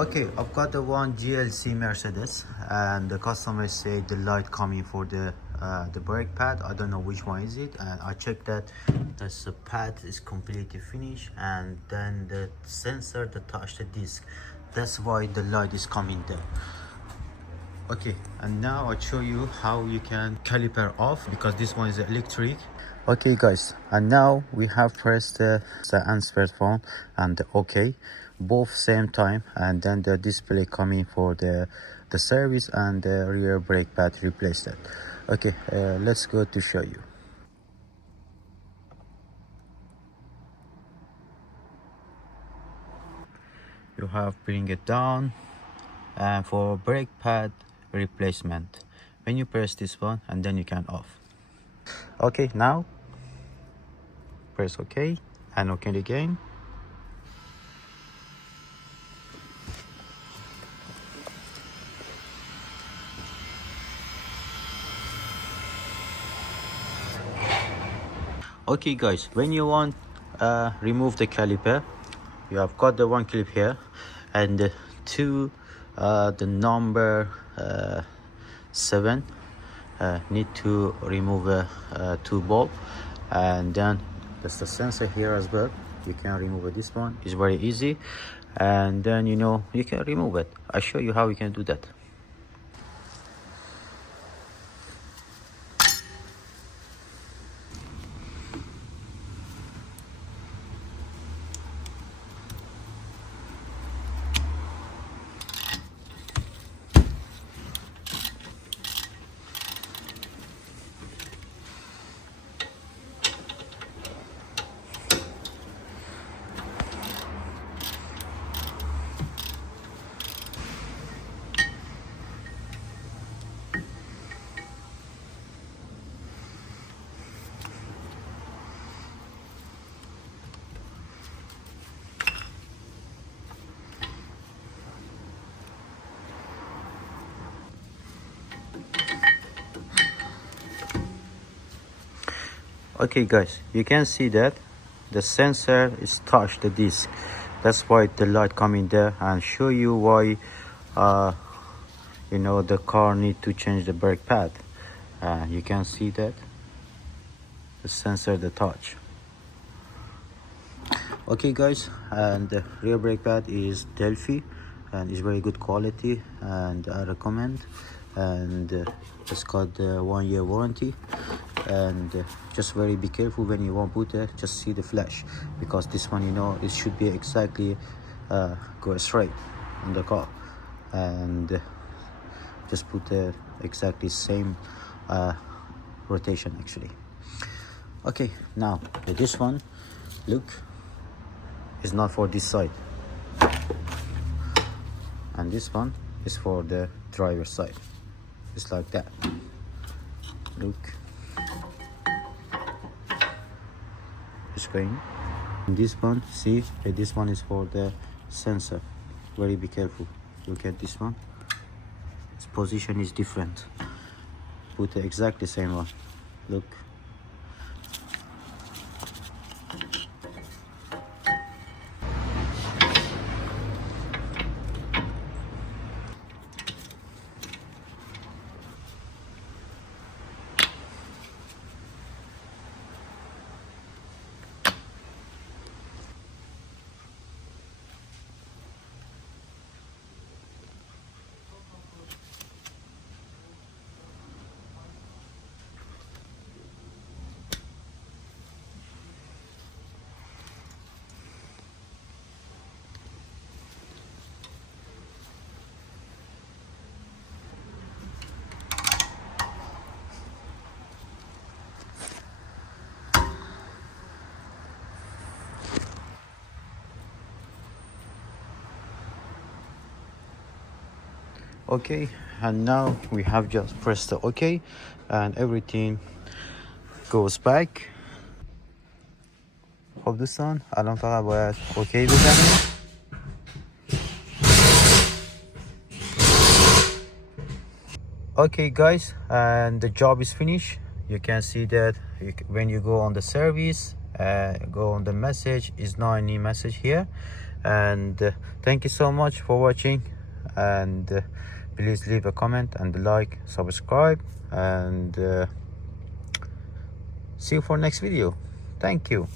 Okay, I've got the one GLC Mercedes, and the customer said the light coming for the brake pad. I don't know which one is it, and I checked that the pad is completely finished, and then the sensor that touched the disc. That's why the light is coming there. Okay, and now I'll show you how you can caliper off, because this one is electric. Okay guys, and now we have pressed the answer phone and the OK, both same time, and then the display coming for the service and the rear brake pad replaced it. Okay, let's go to show you. You have bring it down, and for brake pad replacement, when you press this one, and then you can off. Okay, now press OK and OK again. Okay guys, when you want remove the caliper, you have got the one clip here, and the number 7 need to remove two bulb, and then there's the sensor here as well. You can remove this one, it's very easy, and then you can remove it. I'll show you how you can do that. Okay guys, you can see that the sensor is touched the disc. That's why the light coming there, and show you why the car need to change the brake pad. You can see that the sensor the touch. Okay guys, and the rear brake pad is Delphi, and it's very good quality, and I recommend. And it's got the 1-year warranty, and just be careful when you want to put it. Just see the flash, because this one it should be exactly go straight on the car, and just put the exactly same rotation actually. Okay, now this one, look, is not for this side, and this one is for the driver's side. It's like that. Look, it's going. And this one, see, this one is for the sensor. Be careful. Look at this one. Its position is different. Put the exactly same one. Look. Okay, and now we have just pressed the OK, and everything goes back. خب دوستان، الان فقط باید اوکی بزنیم. Okay guys, and the job is finished. You can see that when you go on the service, go on the message, is not any message here, And thank you so much for watching, and please leave a comment and like, subscribe, and see you for next video. Thank you.